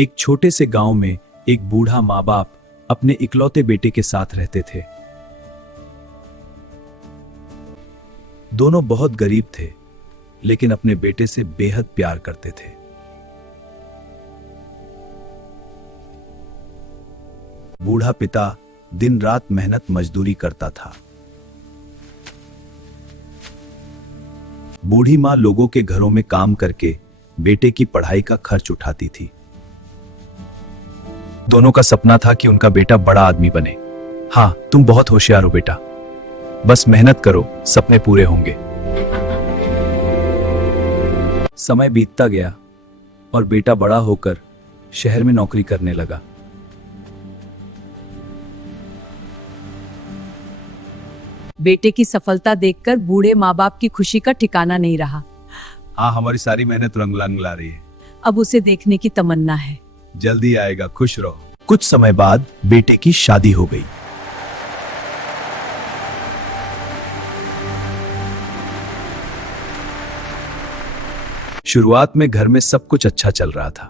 एक छोटे से गांव में एक बूढ़ा माँ बाप अपने इकलौते बेटे के साथ रहते थे। दोनों बहुत गरीब थे, लेकिन अपने बेटे से बेहद प्यार करते थे। बूढ़ा पिता दिन रात मेहनत मजदूरी करता था। बूढ़ी माँ लोगों के घरों में काम करके बेटे की पढ़ाई का खर्च उठाती थी। दोनों का सपना था कि उनका बेटा बड़ा आदमी बने। हाँ, तुम बहुत होशियार हो बेटा, बस मेहनत करो, सपने पूरे होंगे। समय बीतता गया और बेटा बड़ा होकर शहर में नौकरी करने लगा। बेटे की सफलता देखकर बूढ़े माँ बाप की खुशी का ठिकाना नहीं रहा। हाँ, हमारी सारी मेहनत रंग ला रही है। अब उसे देखने की तमन्ना है। जल्दी आएगा, खुश रहो। कुछ समय बाद बेटे की शादी हो गई। शुरुआत में घर में सब कुछ अच्छा चल रहा था।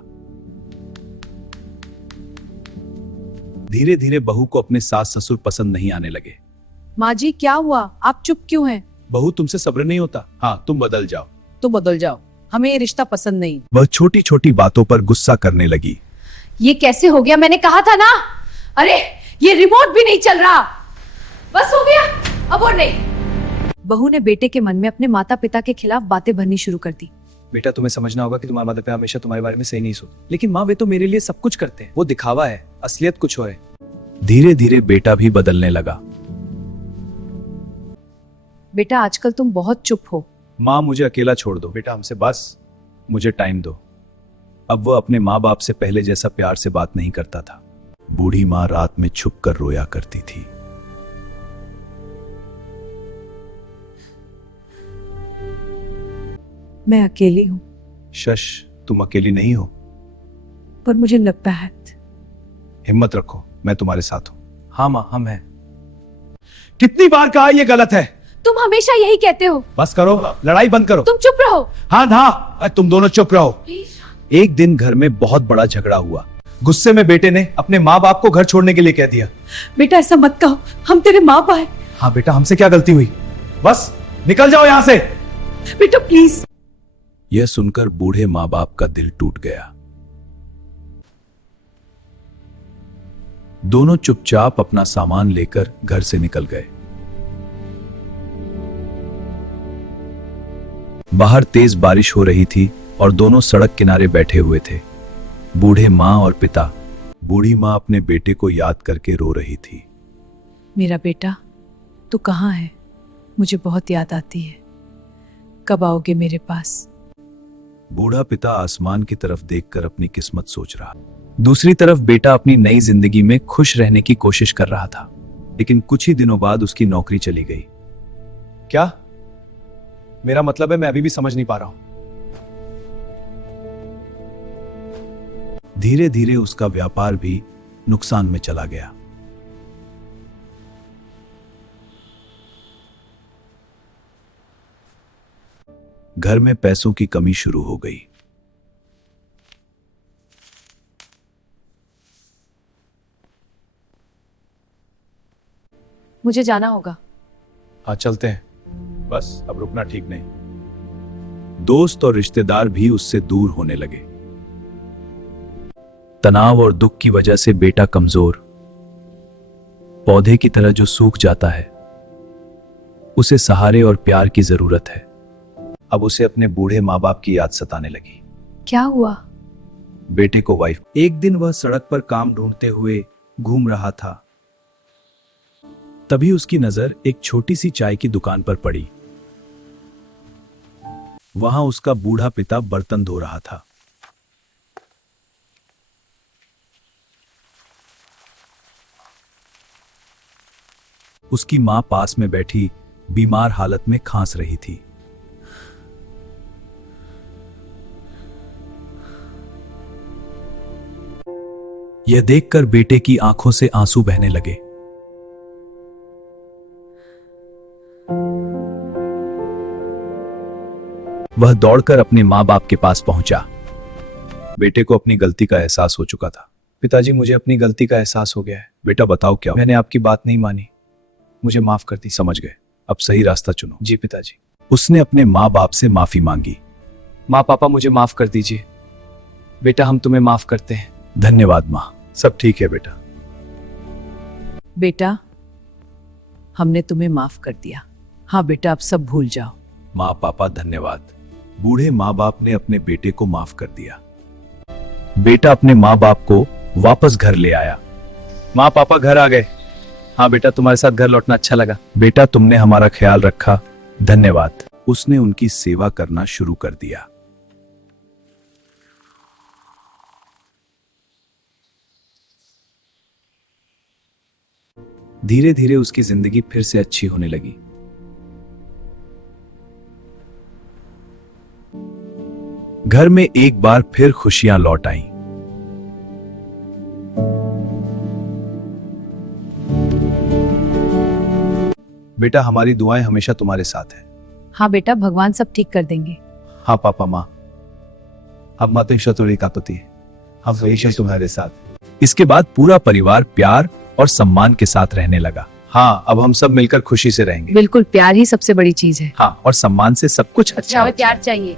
धीरे धीरे बहू को अपने सास ससुर पसंद नहीं आने लगे। माँ जी, क्या हुआ? आप चुप क्यों हैं? बहू, तुमसे सब्र नहीं होता। हाँ, तुम बदल जाओ। तो बदल जाओ, हमें ये रिश्ता पसंद नहीं। वह छोटी छोटी बातों पर गुस्सा करने लगी। ये कैसे हो गया? मैंने कहा था ना। अरे, ये रिमोट भी नहीं चल रहा। बस हो गया, अब और नहीं। बहू ने बेटे के मन में अपने माता पिता के खिलाफ बातें भरनी शुरू कर दी। बेटा, तुम्हें समझना होगा कि तुम्हारे माता पिता हमेशा तुम्हारे बारे में सही नहीं सोचते। लेकिन माँ, वे तो मेरे लिए सब कुछ करते हैं। वो दिखावा है, असलियत कुछ और है। धीरे धीरे बेटा भी बदलने लगा। बेटा, आजकल तुम बहुत चुप हो। माँ, मुझे अकेला छोड़ दो। बेटा, हमसे बस, मुझे टाइम दो। अब वह अपने माँ बाप से पहले जैसा प्यार से बात नहीं करता था। बूढ़ी माँ रात में छुपकर रोया करती थी। मैं अकेली हूँ। शश, तुम अकेली नहीं हो। पर मुझे लगता है। हिम्मत रखो, मैं तुम्हारे साथ हूँ। हाँ माँ, हम हैं। कितनी बार कहा ये गलत है? तुम हमेशा यही कहते हो। बस करो, लड़ाई बंद करो। तुम चुप रहो। हाँ हाँ, तुम दोनों चुप रहो। एक दिन घर में बहुत बड़ा झगड़ा हुआ। गुस्से में बेटे ने अपने माँ बाप को घर छोड़ने के लिए कह दिया। बेटा, ऐसा मत कहो, हम तेरे माँ बाप हैं। हाँ बेटा, हमसे क्या गलती हुई? बस निकल जाओ यहाँ से। बेटा प्लीज। यह सुनकर बूढ़े माँ बाप का दिल टूट गया। दोनों चुपचाप अपना सामान लेकर घर से निकल गए। बाहर तेज बारिश हो रही थी और दोनों सड़क किनारे बैठे हुए थे, बूढ़े माँ और पिता। बूढ़ी माँ अपने बेटे को याद करके रो रही थी। मेरा बेटा, तू कहाँ है? मुझे बहुत याद आती है। कब आओगे मेरे पास? बूढ़ा पिता आसमान की तरफ देखकर अपनी किस्मत सोच रहा। दूसरी तरफ बेटा अपनी नई जिंदगी में खुश रहने की कोशिश कर रहा था, लेकिन कुछ ही दिनों बाद उसकी नौकरी चली गई। क्या? मेरा मतलब है, मैं अभी भी समझ नहीं पा रहा हूं। धीरे धीरे उसका व्यापार भी नुकसान में चला गया। घर में पैसों की कमी शुरू हो गई। मुझे जाना होगा। हाँ, चलते हैं, बस अब रुकना ठीक नहीं। दोस्त और रिश्तेदार भी उससे दूर होने लगे। तनाव और दुख की वजह से बेटा कमजोर, पौधे की तरह जो सूख जाता है। उसे सहारे और प्यार की जरूरत है। अब उसे अपने बूढ़े माँ बाप की याद सताने लगी। क्या हुआ? बेटे को वाइफ। एक दिन वह सड़क पर काम ढूंढते हुए घूम रहा था। तभी उसकी नजर एक छोटी सी चाय की दुकान पर पड़ी। वहां उसका बूढ़ा पिता बर्तन धो रहा था। उसकी मां पास में बैठी बीमार हालत में खांस रही थी। यह देखकर बेटे की आंखों से आंसू बहने लगे। वह दौड़कर अपने मां बाप के पास पहुंचा। बेटे को अपनी गलती का एहसास हो चुका था। पिताजी, मुझे अपनी गलती का एहसास हो गया है। बेटा बताओ क्या? मैंने आपकी बात नहीं मानी, मुझे माफ कर दी। समझ गए, अब सही रास्ता चुनो। जी पिताजी। उसने अपने माँ बाप से माफी मांगी। माँ पापा मुझे माफ कर दीजिए। बेटा हम तुम्हें माफ करते हैं। धन्यवाद माँ, सब ठीक है बेटा। बेटा हमने तुम्हें माफ कर दिया। हाँ बेटा अब सब भूल जाओ। माँ पापा धन्यवाद। बूढ़े माँ बाप ने अपने बेटे को माफ कर दिया। बेटा अपने माँ बाप को वापस घर ले आया। माँ पापा घर आ गए। हाँ बेटा तुम्हारे साथ घर लौटना अच्छा लगा। बेटा तुमने हमारा ख्याल रखा, धन्यवाद। उसने उनकी सेवा करना शुरू कर दिया। धीरे धीरे उसकी जिंदगी फिर से अच्छी होने लगी। घर में एक बार फिर खुशियां लौट आईं। बेटा हमारी दुआएं हमेशा तुम्हारे साथ हैं। हाँ बेटा भगवान सब ठीक कर देंगे। हाँ पापा माँ, अब माता ईश्वर कापति है, हम हमेशा तुम्हारे साथ। इसके बाद पूरा परिवार प्यार और सम्मान के साथ रहने लगा। हाँ अब हम सब मिलकर खुशी से रहेंगे। बिल्कुल, प्यार ही सबसे बड़ी चीज है। हाँ और सम्मान से सब कुछ अच्छा हमें होता है। प्यार चाहिए।